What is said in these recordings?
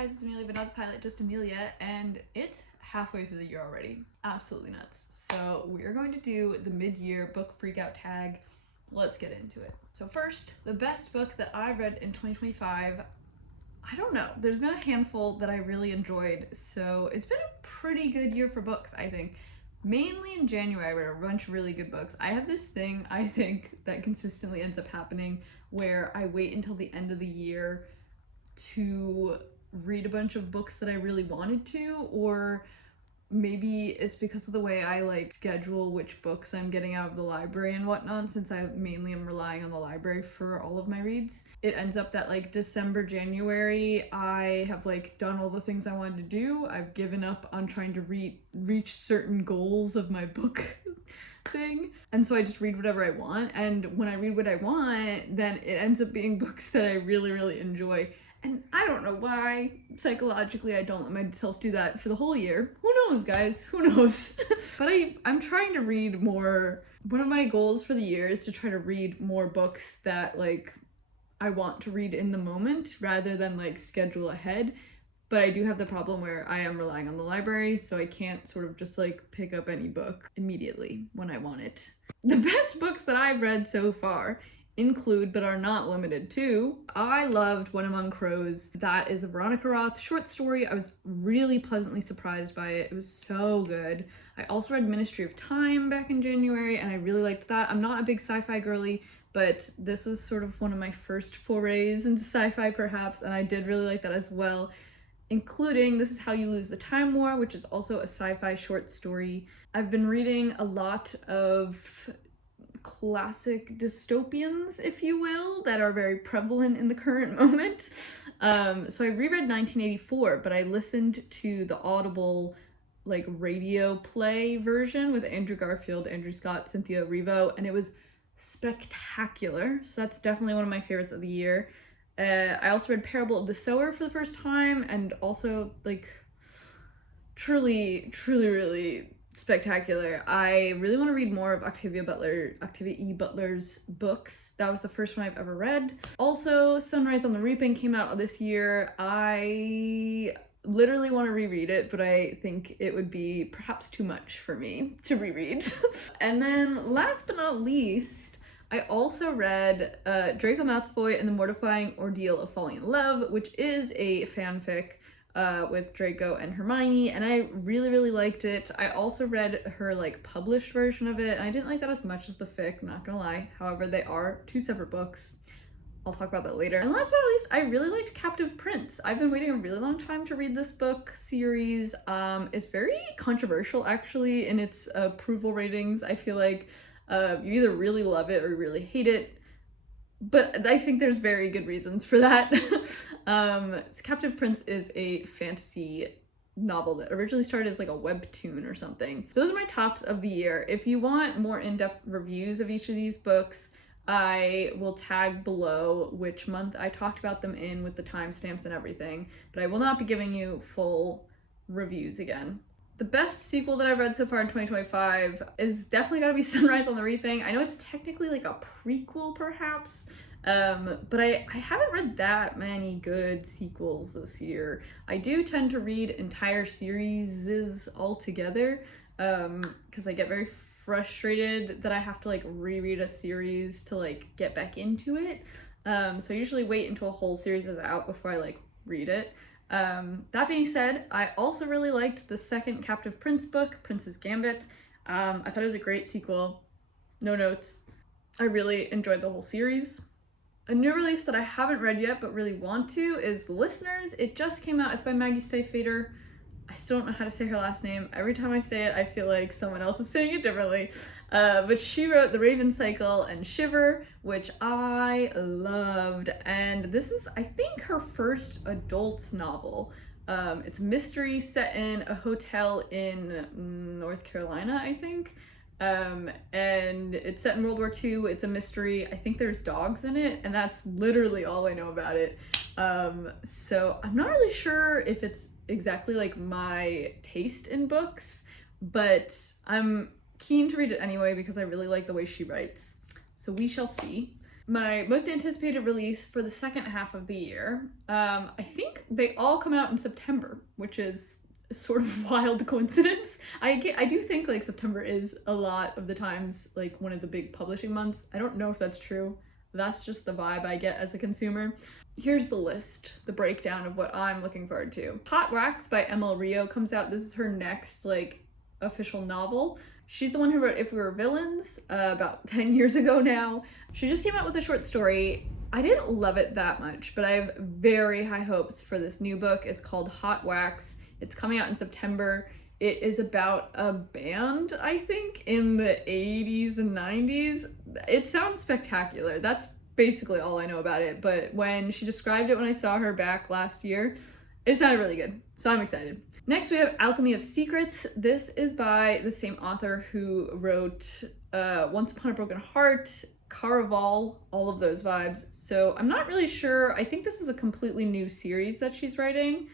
guys, it's Amelia, but not the pilot, just Amelia, and it's halfway through the year already. Absolutely nuts. So we are going to do the mid-year book freakout tag. Let's get into it. So first, the best book that I read in 2025, I don't know. There's been a handful that I really enjoyed, so it's been a pretty good year for books, I think. Mainly in January, I read a bunch of really good books. I have this thing, I think, that consistently ends up happening where I wait until the end of the year to read a bunch of books that I really wanted to, or maybe it's because of the way I like schedule which books I'm getting out of the library and whatnot, since I mainly am relying on the library for all of my reads. It ends up that like December, January, I have like done all the things I wanted to do. I've given up on trying to reach certain goals of my book thing, and so I just read whatever I want, and when I read what I want, then it ends up being books that I really enjoy. And I don't know why, psychologically, I don't let myself do that for the whole year. Who knows, guys? Who knows? But I'm trying to read more. One of my goals for the year is to try to read more books that, like, I want to read in the moment rather than, like, schedule ahead. But I do have the problem where I am relying on the library, so I can't sort of just, like, pick up any book immediately when I want it. The best books that I've read so far include, but are not limited to, I loved When Among Crows. That is a Veronica Roth short story. I was really pleasantly surprised by it. It was so good. I also read Ministry of Time back in January, and I really liked that. I'm not a big sci-fi girly, but this was sort of one of my first forays into sci-fi perhaps, and I did really like that as well, including This Is How You Lose the Time War, which is also a sci-fi short story. I've been reading a lot of classic dystopians, if you will, that are very prevalent in the current moment. So I reread 1984, but I listened to the Audible like radio play version with Andrew Garfield, Andrew Scott, Cynthia Erivo, and it was spectacular. So that's definitely one of my favorites of the year. I also read Parable of the Sower for the first time, and also like truly really spectacular. I really want to read more of Octavia E. Butler's books. That was the first one I've ever read. Also, Sunrise on the Reaping came out this year. I literally want to reread it, but I think it would be perhaps too much for me to reread. And then last but not least, I also read Draco Malfoy and the Mortifying Ordeal of Falling in Love, which is a fanfic with Draco and Hermione, and I really liked it. I also read her like published version of it, and I didn't like that as much as the fic, not gonna lie. However, they are two separate books. I'll talk about that later. And last but not least, I really liked Captive Prince. I've been waiting a really long time to read this book series. It's very controversial actually in its approval ratings. I feel like you either really love it or really hate it, but I think there's very good reasons for that. Captive Prince is a fantasy novel that originally started as like a webtoon or something. So those are my tops of the year. If you want more in-depth reviews of each of these books, I will tag below which month I talked about them in with the timestamps and everything, but I will not be giving you full reviews again. The best sequel that I've read so far in 2025 is definitely gotta be Sunrise on the Reaping. I know it's technically like a prequel perhaps, but I haven't read that many good sequels this year. I do tend to read entire series all together, because I get very frustrated that I have to like reread a series to like get back into it. So I usually wait until a whole series is out before I like read it. That being said, I also really liked the second Captive Prince book, Prince's Gambit. I thought it was a great sequel. No notes. I really enjoyed the whole series. A new release that I haven't read yet but really want to is Listeners. It just came out. It's by Maggie Stiefvater. I still don't know how to say her last name. Every time I say it, I feel like someone else is saying it differently. But she wrote The Raven Cycle and Shiver, which I loved. And this is, I think, her first adult novel. It's a mystery set in a hotel in North Carolina, I think. And it's set in World War II. It's a mystery. I think there's dogs in it, and that's literally all I know about it. So I'm not really sure if it's exactly like my taste in books, but I'm keen to read it anyway because I really like the way she writes. So we shall see. my most anticipated release for the second half of the year. I think they all come out in September, which is sort of wild coincidence. I do think like September is a lot of the times like one of the big publishing months. I don't know if that's true. That's just the vibe I get as a consumer. Here's the list, the breakdown of what I'm looking forward to. Hot Wax by Emil Rio comes out. This is her next like official novel. She's the one who wrote If We Were Villains about 10 years ago now. She just came out with a short story. I didn't love it that much, but I have very high hopes for this new book. It's called Hot Wax. It's coming out in September. It is about a band, I think, in the 80s and 90s. It sounds spectacular. That's basically all I know about it. But when she described it when I saw her back last year, it sounded really good. So I'm excited. Next, we have Alchemy of Secrets. This is by the same author who wrote Once Upon a Broken Heart, Caraval, all of those vibes. So I'm not really sure. I think this is a completely new series that she's writing.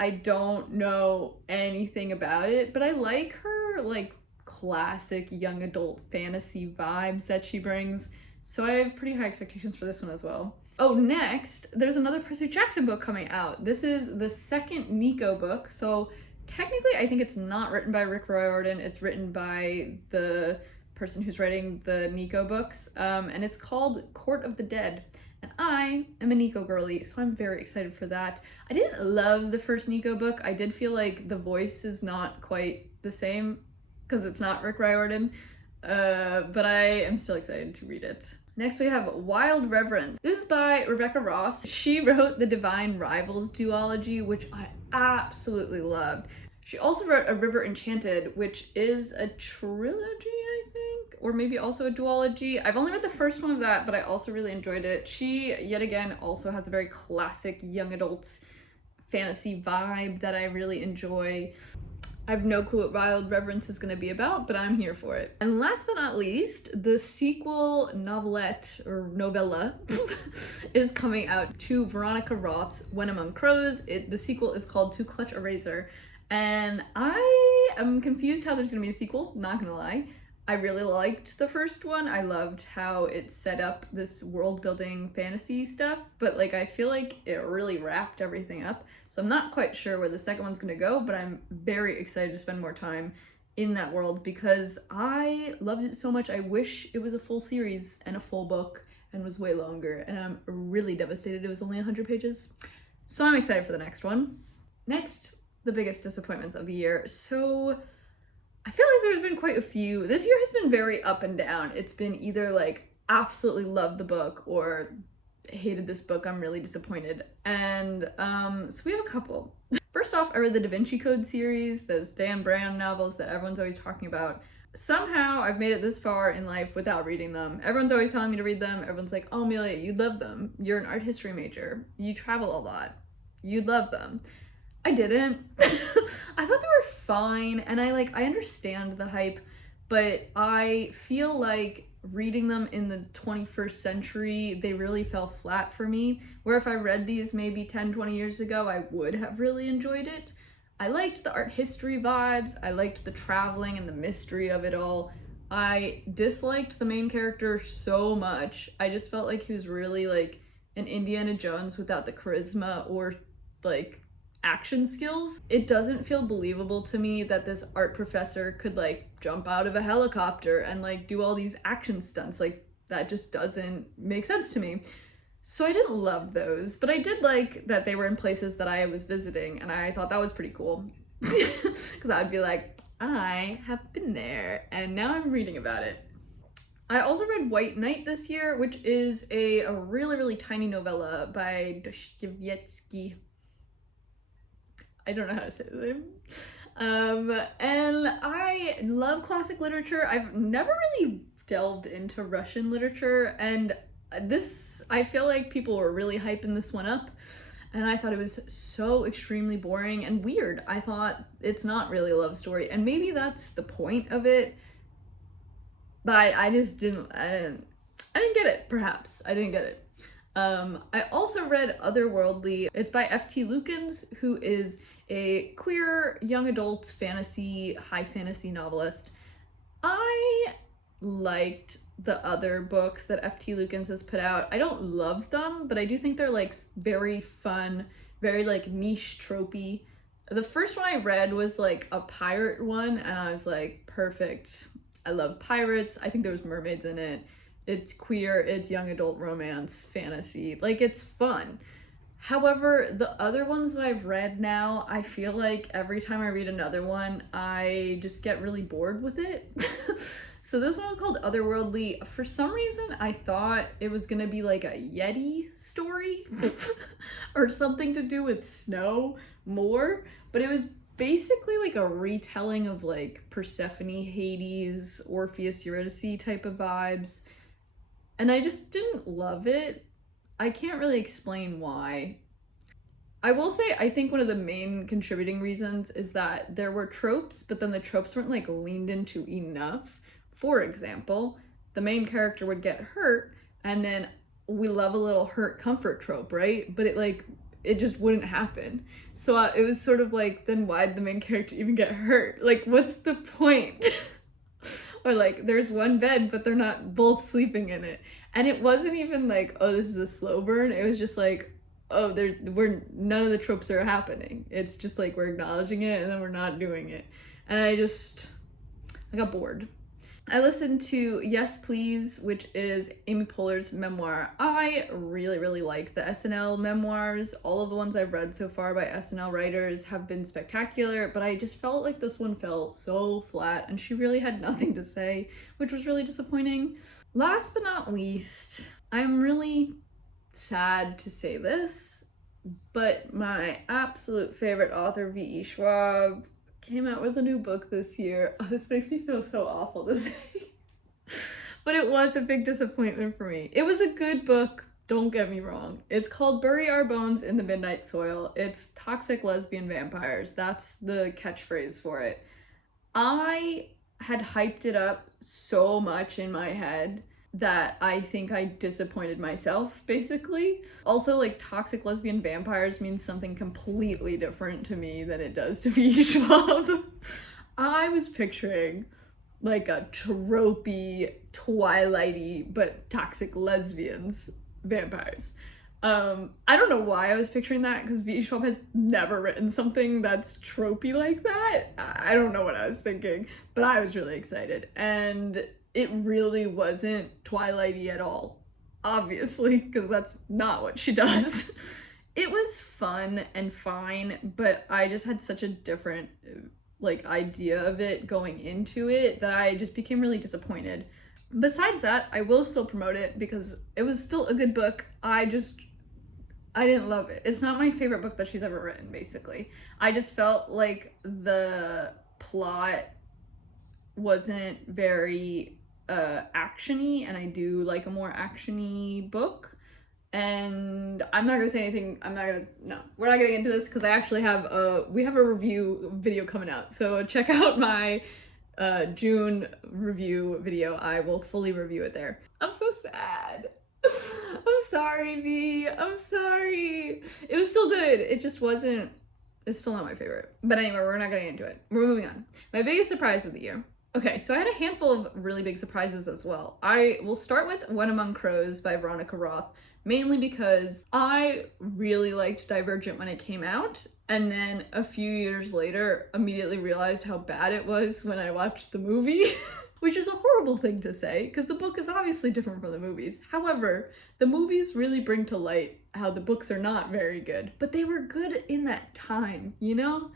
I don't know anything about it, but I like her like classic young adult fantasy vibes that she brings. So I have pretty high expectations for this one as well. Oh, next, there's another Percy Jackson book coming out. This is the second Nico book. So technically, I think it's not written by Rick Riordan. It's written by the person who's writing the Nico books. And it's called Court of the Dead. And I am a Nico girlie, so I'm very excited for that. I didn't love the first Nico book. I did feel like the voice is not quite the same because it's not Rick Riordan. But I am still excited to read it. Next we have Wild Reverence. This is by Rebecca Ross. She wrote the Divine Rivals duology, which I absolutely loved. She also wrote A River Enchanted, which is a trilogy, I think, or maybe also a duology. I've only read the first one of that, but I also really enjoyed it. She, yet again, also has a very classic young adult fantasy vibe that I really enjoy. I have no clue what Wild Reverence is going to be about, but I'm here for it. And last but not least, the sequel novelette, or novella, is coming out to Veronica Roth's When Among Crows. The sequel is called To Clutch a Razor. And I am confused how there's going to be a sequel, not going to lie. I really liked the first one. I loved how it set up this world-building fantasy stuff, but like I feel like it really wrapped everything up. So I'm not quite sure where the second one's gonna go, but I'm very excited to spend more time in that world because I loved it so much. I wish it was a full series and a full book and was way longer, and I'm really devastated it was only 100 pages. So I'm excited for the next one. Next, the biggest disappointments of the year. So I feel like there's been quite a few. This year has been very up and down. It's been either like absolutely loved the book or hated this book, I'm really disappointed. And so we have a couple. First off, I read the Da Vinci Code series, those Dan Brown novels that everyone's always talking about. Somehow I've made it this far in life without reading them. Everyone's always telling me to read them. Everyone's like, oh, Amelia, you'd love them. You're an art history major. You travel a lot. You'd love them. I didn't. I thought they were fine, and I understand the hype, but I feel like reading them in the 21st century, they really fell flat for me, where if I read these maybe 10, 20 years ago, I would have really enjoyed it. I liked the art history vibes, I liked the traveling and the mystery of it all. I disliked the main character so much. I just felt like he was really like an Indiana Jones without the charisma or like action skills. It doesn't feel believable to me that this art professor could like jump out of a helicopter and like do all these action stunts. Like that just doesn't make sense to me. So I didn't love those, but I did like that they were in places that I was visiting, and I thought that was pretty cool. Because I would be like, I have been there and now I'm reading about it. I also read White Knight this year, which is a really, really tiny novella by Dostoevsky. I don't know how to say the name. And I love classic literature. I've never really delved into Russian literature, and I feel like people were really hyping this one up, and I thought it was so extremely boring and weird. I thought it's not really a love story, and maybe that's the point of it, but I just didn't get it, perhaps. I didn't get it. I also read Otherworldly. It's by F.T. Lukens, who is a queer young adult fantasy, high fantasy novelist. I liked the other books that F.T. Lukens has put out. I don't love them, but I do think they're like very fun, very like niche tropey. The first one I read was like a pirate one, and I was like, perfect. I love pirates. I think there was mermaids in it. It's queer, it's young adult romance, fantasy. Like, it's fun. However, the other ones that I've read now, I feel like every time I read another one, I just get really bored with it. So this one was called Otherworldly. For some reason, I thought it was gonna be like a Yeti story or something to do with snow more, but it was basically like a retelling of like Persephone, Hades, Orpheus, Eurydice type of vibes. And I just didn't love it. I can't really explain why. I will say, I think one of the main contributing reasons is that there were tropes, but then the tropes weren't like leaned into enough. For example, the main character would get hurt, and then we love a little hurt comfort trope, right? But it just wouldn't happen. So it was sort of like, then why'd the main character even get hurt? Like, what's the point? Or like, there's one bed, but they're not both sleeping in it. And it wasn't even like, oh, this is a slow burn. It was just like, oh, none of the tropes are happening. It's just like, we're acknowledging it, and then we're not doing it. And I got bored. I listened to Yes Please, which is Amy Poehler's memoir. I really, really like the SNL memoirs. All of the ones I've read so far by SNL writers have been spectacular, but I just felt like this one fell so flat, and she really had nothing to say, which was really disappointing. Last but not least, I'm really sad to say this, but my absolute favorite author, V.E. Schwab, came out with a new book this year. Oh, this makes me feel so awful to say. But it was a big disappointment for me. It was a good book, don't get me wrong. It's called Bury Our Bones in the Midnight Soil. It's toxic lesbian vampires. That's the catchphrase for it. I had hyped it up so much in my head that I think I disappointed myself, basically. Also, like, toxic lesbian vampires means something completely different to me than it does to V. Schwab. I was picturing like a tropey, twilighty, but toxic lesbians vampires. I don't know why I was picturing that, because V. Schwab has never written something that's tropey like that. I don't know what I was thinking, but I was really excited. And it really wasn't Twilighty at all, obviously, because that's not what she does. It was fun and fine, but I just had such a different like idea of it going into it that I just became really disappointed. Besides that, I will still promote it because it was still a good book. I didn't love it. It's not my favorite book that she's ever written, basically. I just felt like the plot wasn't very action-y, and I do like a more action-y book. And I'm not gonna say anything. We're not getting into this because I actually we have a review video coming out. So check out my June review video. I will fully review it there. I'm so sad. I'm sorry, V. I'm sorry. It was still good. It just wasn't, it's still not my favorite. But anyway, we're not getting into it. We're moving on. My biggest surprise of the year. Okay, so I had a handful of really big surprises as well. I will start with When Among Crows by Veronica Roth, mainly because I really liked Divergent when it came out, and then a few years later immediately realized how bad it was when I watched the movie, which is a horrible thing to say because the book is obviously different from the movies. However, the movies really bring to light how the books are not very good, but they were good in that time, you know?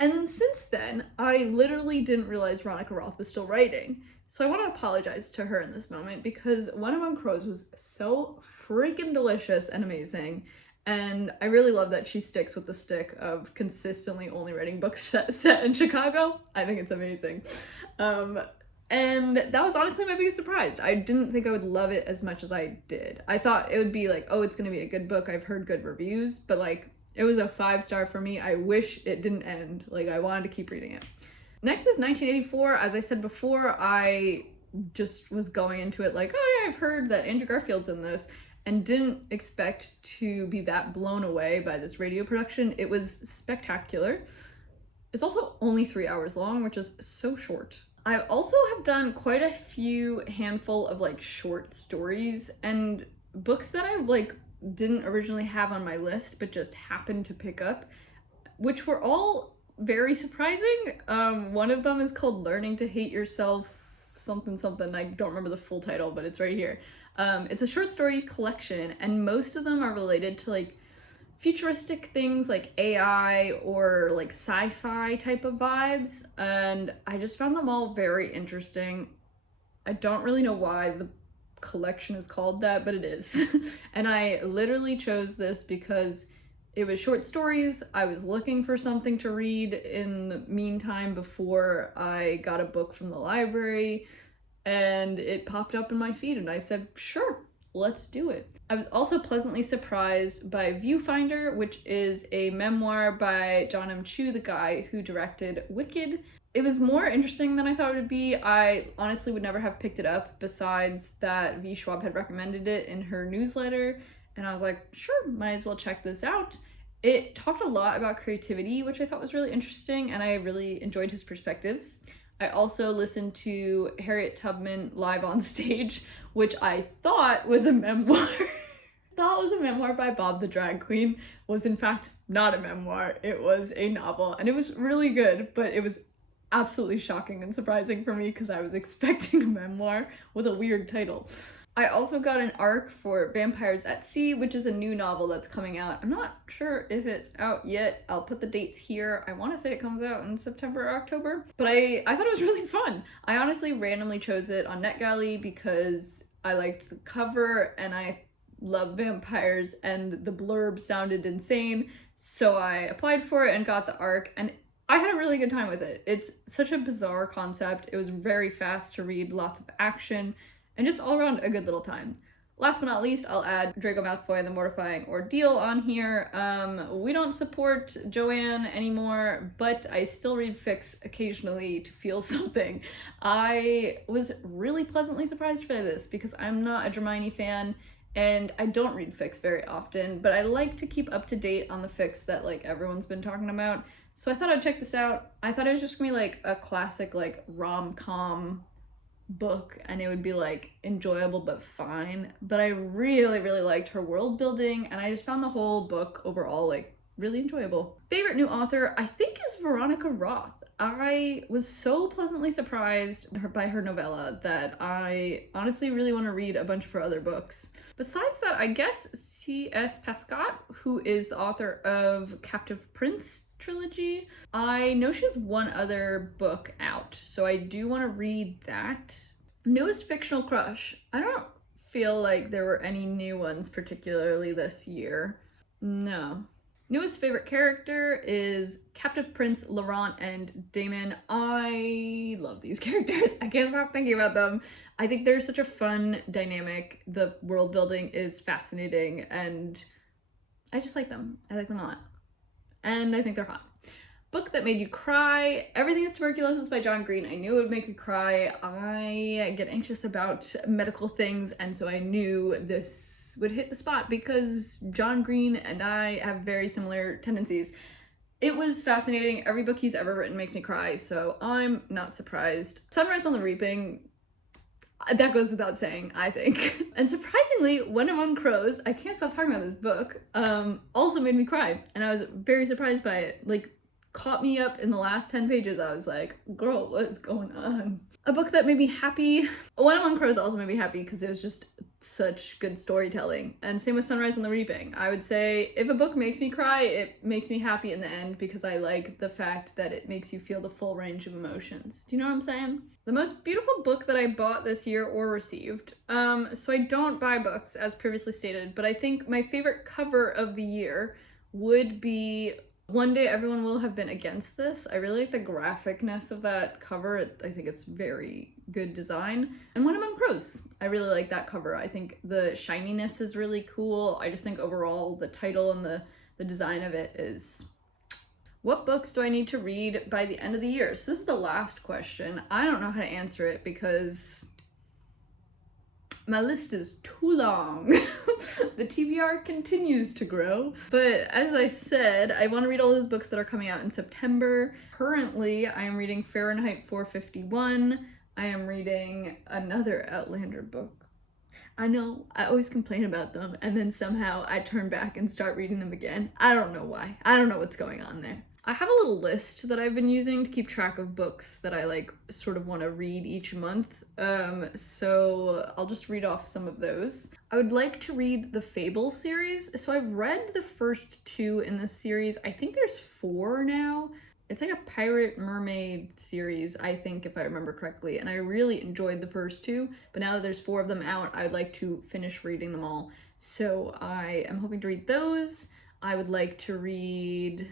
And then since then, I literally didn't realize Veronica Roth was still writing. So I want to apologize to her in this moment because When Among Crows was so freaking delicious and amazing. And I really love that she sticks with the stick of consistently only writing books set in Chicago. I think it's amazing. And that was honestly my biggest surprise. I didn't think I would love it as much as I did. I thought it would be like, oh, it's going to be a good book. I've heard good reviews, but like, it was a 5-star for me. I wish it didn't end. Like, I wanted to keep reading it. Next is 1984. As I said before, I just was going into it like, oh yeah, I've heard that Andrew Garfield's in this, and didn't expect to be that blown away by this radio production. It was spectacular. It's also only 3 hours long, which is so short. I also have done quite a few handful of like short stories and books that I like didn't originally have on my list but just happened to pick up, which were all very surprising. One of them is called Learning to Hate Yourself something something. I don't remember the full title, but it's right here. It's a short story collection, and most of them are related to like futuristic things like AI or like sci-fi type of vibes, and I just found them all very interesting. I don't really know why the collection is called that, but it is. And I literally chose this because it was short stories. I was looking for something to read in the meantime before I got a book from the library, and it popped up in my feed and I said, sure, let's do it. I was also pleasantly surprised by Viewfinder, which is a memoir by John M. Chu, the guy who directed Wicked. It was more interesting than I thought it would be. I honestly would never have picked it up besides that V. Schwab had recommended it in her newsletter, and I was like, sure, might as well check this out. It talked a lot about creativity, which I thought was really interesting, and I really enjoyed his perspectives. I also listened to Harriet Tubman live on stage, which I thought was a memoir. Thought was a memoir by Bob the Drag Queen, was in fact not a memoir. It was a novel, and it was really good, but it was absolutely shocking and surprising for me because I was expecting a memoir with a weird title. I also got an ARC for Vampires at Sea, which is a new novel that's coming out. I'm not sure if it's out yet. I'll put the dates here. I want to say it comes out in September or October, but I thought it was really fun. I honestly randomly chose it on NetGalley because I liked the cover and I love vampires and the blurb sounded insane, so I applied for it and got the ARC, and I had a really good time with it. It's such a bizarre concept. It was very fast to read, lots of action, and just all around a good little time. Last but not least, I'll add Draco Malfoy and the Mortifying Ordeal on here. We don't support Joanne anymore, but I still read fics occasionally to feel something. I was really pleasantly surprised by this because I'm not a Hermione fan, and I don't read fics very often, but I like to keep up to date on the fics that like everyone's been talking about. So I thought I'd check this out. I thought it was just gonna be like a classic like rom-com book and it would be like enjoyable but fine, but I really liked her world building and I just found the whole book overall like really enjoyable. Favorite new author I think is Veronica Roth. I was so pleasantly surprised by her novella that I honestly really want to read a bunch of her other books. Besides that, I guess C.S. Pascott, who is the author of Captive Prince trilogy. I know she has one other book out, so I do want to read that. Newest fictional crush. I don't feel like there were any new ones particularly this year. No. Newest favorite character is Captive Prince, Laurent, and Damon. I love these characters. I can't stop thinking about them. I think they're such a fun dynamic. The world building is fascinating, and I just like them. I like them a lot. And I think they're hot. Book that made you cry. Everything is Tuberculosis by John Green. I knew it would make me cry. I get anxious about medical things, and so I knew this would hit the spot because John Green and I have very similar tendencies. It was fascinating. Every book he's ever written makes me cry, so I'm not surprised. Sunrise on the Reaping, that goes without saying, I think. And surprisingly, When Among Crows, I can't stop talking about this book, also made me cry, and I was very surprised by it. Like, caught me up in the last 10 pages. I was like, girl, what is going on? A book that made me happy. When Among Crows also made me happy because it was just such good storytelling. And same with Sunrise on the Reaping. I would say if a book makes me cry, it makes me happy in the end because I like the fact that it makes you feel the full range of emotions. Do you know what I'm saying? The most beautiful book that I bought this year or received. So I don't buy books as previously stated, but I think my favorite cover of the year would be One Day Everyone Will Have Been Against This. I really like the graphicness of that cover. I think it's very good design. And When Among Crows, I really like that cover. I think the shininess is really cool. I just think overall the title and the design of it is... What books do I need to read by the end of the year? So this is the last question. I don't know how to answer it because My list is too long. The TBR continues to grow. But as I said, I want to read all those books that are coming out in September. Currently, I am reading Fahrenheit 451. I am reading another Outlander book. I know, I always complain about them, and then somehow I turn back and start reading them again. I don't know why. I don't know what's going on there. I have a little list that I've been using to keep track of books that I like sort of want to read each month. So I'll just read off some of those. I would like to read the Fable series. So I've read the first 2 in this series. I think there's 4 now. It's like a pirate mermaid series, I think, if I remember correctly. And I really enjoyed the first 2, but now that there's 4 of them out, I'd like to finish reading them all. So I am hoping to read those. I would like to read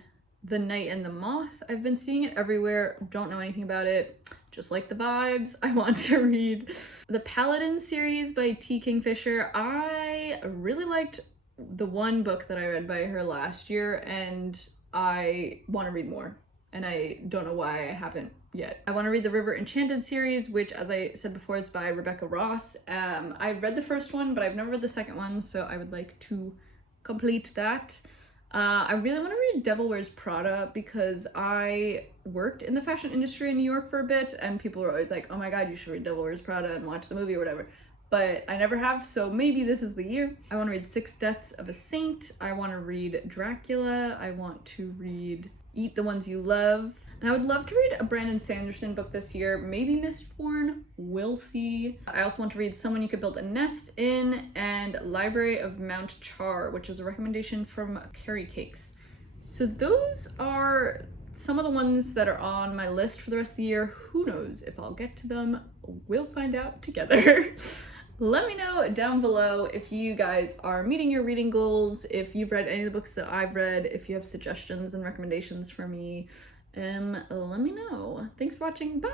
The Knight and the Moth. I've been seeing it everywhere, don't know anything about it, just like the vibes. I want to read the Paladin series by T. Kingfisher. I really liked the one book that I read by her last year, and I want to read more, and I don't know why I haven't yet. I want to read the River Enchanted series, which, as I said before, is by Rebecca Ross. I've read the first one, but I've never read the second one, so I would like to complete that. I really want to read Devil Wears Prada because I worked in the fashion industry in New York for a bit, and people were always like, oh my god, you should read Devil Wears Prada and watch the movie or whatever. But I never have, so maybe this is the year. I want to read Six Deaths of a Saint. I want to read Dracula. I want to read Eat the Ones You Love. And I would love to read a Brandon Sanderson book this year, maybe Mistborn, we'll see. I also want to read Someone You Could Build a Nest In and Library of Mount Char, which is a recommendation from Carrie Cakes. So those are some of the ones that are on my list for the rest of the year. Who knows if I'll get to them? We'll find out together. Let me know down below if you guys are meeting your reading goals, if you've read any of the books that I've read, if you have suggestions and recommendations for me. Let me know. Thanks for watching. Bye!